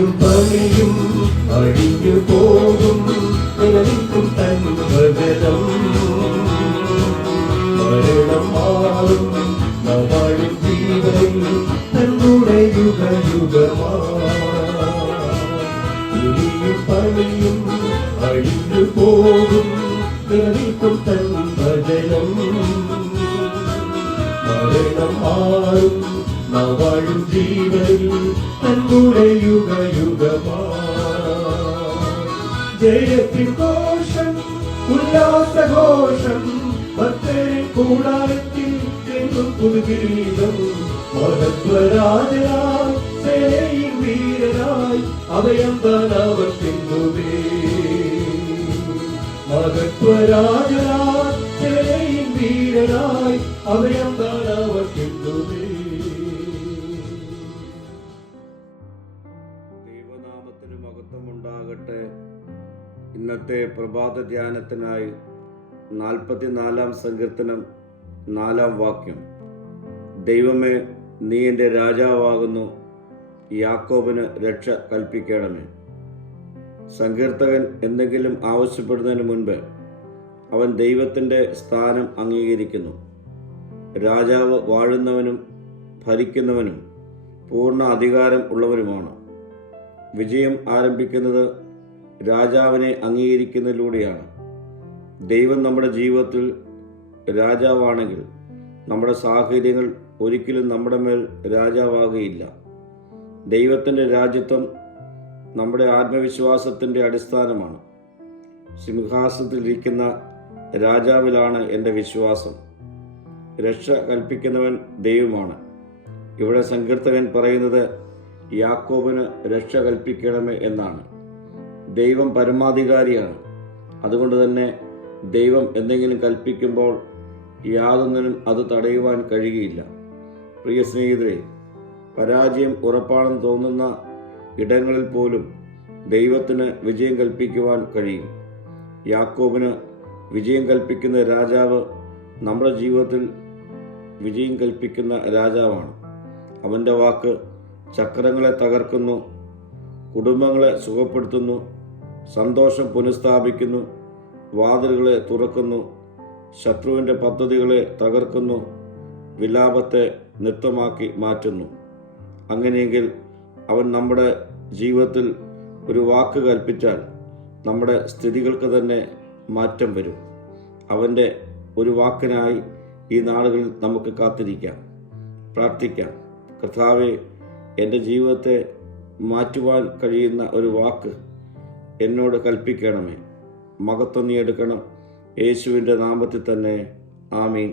ഇനിയും പണിയും അഴിഞ്ഞു പോകും നിലനിൽക്കും തൻ വചനം. മരണം മാറും വാഴും ജീവനിൽ തന്നുടെ യുഗയുഗമായി. ഇനിയും പണിയും അഴിഞ്ഞു പോകും നിലനിൽക്കും തൻ വചനം. മരണം മാറും വാഴും ജീവനിൽ തന്നുടെ യുഗയുഗമായി. ജയത്തിൻ ഘോഷം ഉല്ലാസഘോഷം ഭക്തരിൻ കൂടാരത്തിൽ എന്നും പുതുഗീതം. മഹത്വരാജനായി സേനയിൽ വീരനായി അഭയം താനവൻ പിന്നുവേ. മഹത്വരാജനായി സേനയിൽ വീരനായി അഭയം താനവൻ പിന്നുവേ. ദൈവനാമത്തിന് മഹത്വമുണ്ടാകട്ടെ. ഇന്നത്തെ പ്രഭാത ധ്യാനത്തിനായി 44-ാം സങ്കീർത്തനം 4-ാം വാക്യം. ദൈവമേ, നീ എൻ്റെ രാജാവാകുന്നു, യാക്കോബിന് രക്ഷ കൽപ്പിക്കണമേ. സങ്കീർത്തകൻ എന്തെങ്കിലും ആവശ്യപ്പെടുന്നതിന് മുൻപ് അവൻ ദൈവത്തിൻ്റെ സ്ഥാനം അംഗീകരിക്കുന്നു. രാജാവ് വാഴുന്നവനും ഭരിക്കുന്നവനും പൂർണ്ണ അധികാരം ഉള്ളവനുമാണ്. വിജയം ആരംഭിക്കുന്നത് രാജാവിനെ അംഗീകരിക്കുന്നതിലൂടെയാണ്. ദൈവം നമ്മുടെ ജീവിതത്തിൽ രാജാവാണെങ്കിൽ നമ്മുടെ സാഹചര്യങ്ങൾ ഒരിക്കലും നമ്മുടെ മേൽ രാജാവാകുകയില്ല. ദൈവത്തിൻ്റെ രാജ്യത്വം നമ്മുടെ ആത്മവിശ്വാസത്തിൻ്റെ അടിസ്ഥാനമാണ്. സിംഹാസനത്തിലിരിക്കുന്ന രാജാവിലാണ് എൻ്റെ വിശ്വാസം. രക്ഷ കൽപ്പിക്കുന്നവൻ ദൈവമാണ്. ഇവിടെ സങ്കീർത്തകൻ പറയുന്നത് യാക്കോബിന് രക്ഷ കൽപ്പിക്കണമേ എന്നാണ്. ദൈവം പരമാധികാരിയാണ്. അതുകൊണ്ട് തന്നെ ദൈവം എന്തെങ്കിലും കൽപ്പിക്കുമ്പോൾ യാതൊന്നിനും അത് തടയുവാൻ കഴിയുകയില്ല. പ്രിയ സ്നേഹിതരെ, പരാജയം ഉറപ്പാണെന്ന് തോന്നുന്ന ഇടങ്ങളിൽ പോലും ദൈവത്തിന് വിജയം കൽപ്പിക്കുവാൻ കഴിയും. യാക്കോബിന് വിജയം കൽപ്പിക്കുന്ന രാജാവ് നമ്മുടെ ജീവിതത്തിൽ വിജയം കൽപ്പിക്കുന്ന രാജാവാണ്. അവൻ്റെ വാക്ക് ചക്രങ്ങളെ തകർക്കുന്നു, കുടുംബങ്ങളെ സുഖപ്പെടുത്തുന്നു, സന്തോഷം പുനഃസ്ഥാപിക്കുന്നു, വാതിലുകളെ തുറക്കുന്നു, ശത്രുവിൻ്റെ പദ്ധതികളെ തകർക്കുന്നു, വിലാപത്തെ നൃത്തമാക്കി മാറ്റുന്നു. അങ്ങനെയെങ്കിൽ അവൻ നമ്മുടെ ജീവിതത്തിൽ ഒരു വാക്ക് കൽപ്പിച്ചാൽ നമ്മുടെ സ്ഥിതികൾക്ക് തന്നെ മാറ്റം വരും. അവൻ്റെ ഒരു വാക്കിനായി ഈ നാളുകളിൽ നമുക്ക് കാത്തിരിക്കാം, പ്രാർത്ഥിക്കാം. കർത്താവേ, എൻ്റെ ജീവിതത്തെ മാറ്റുവാൻ കഴിയുന്ന ഒരു വാക്ക് എന്നോട് കൽപ്പിക്കണമേ. മഹത്വം നീ എടുക്കണം. യേശുവിൻ്റെ നാമത്തിൽ തന്നെ. ആമീൻ.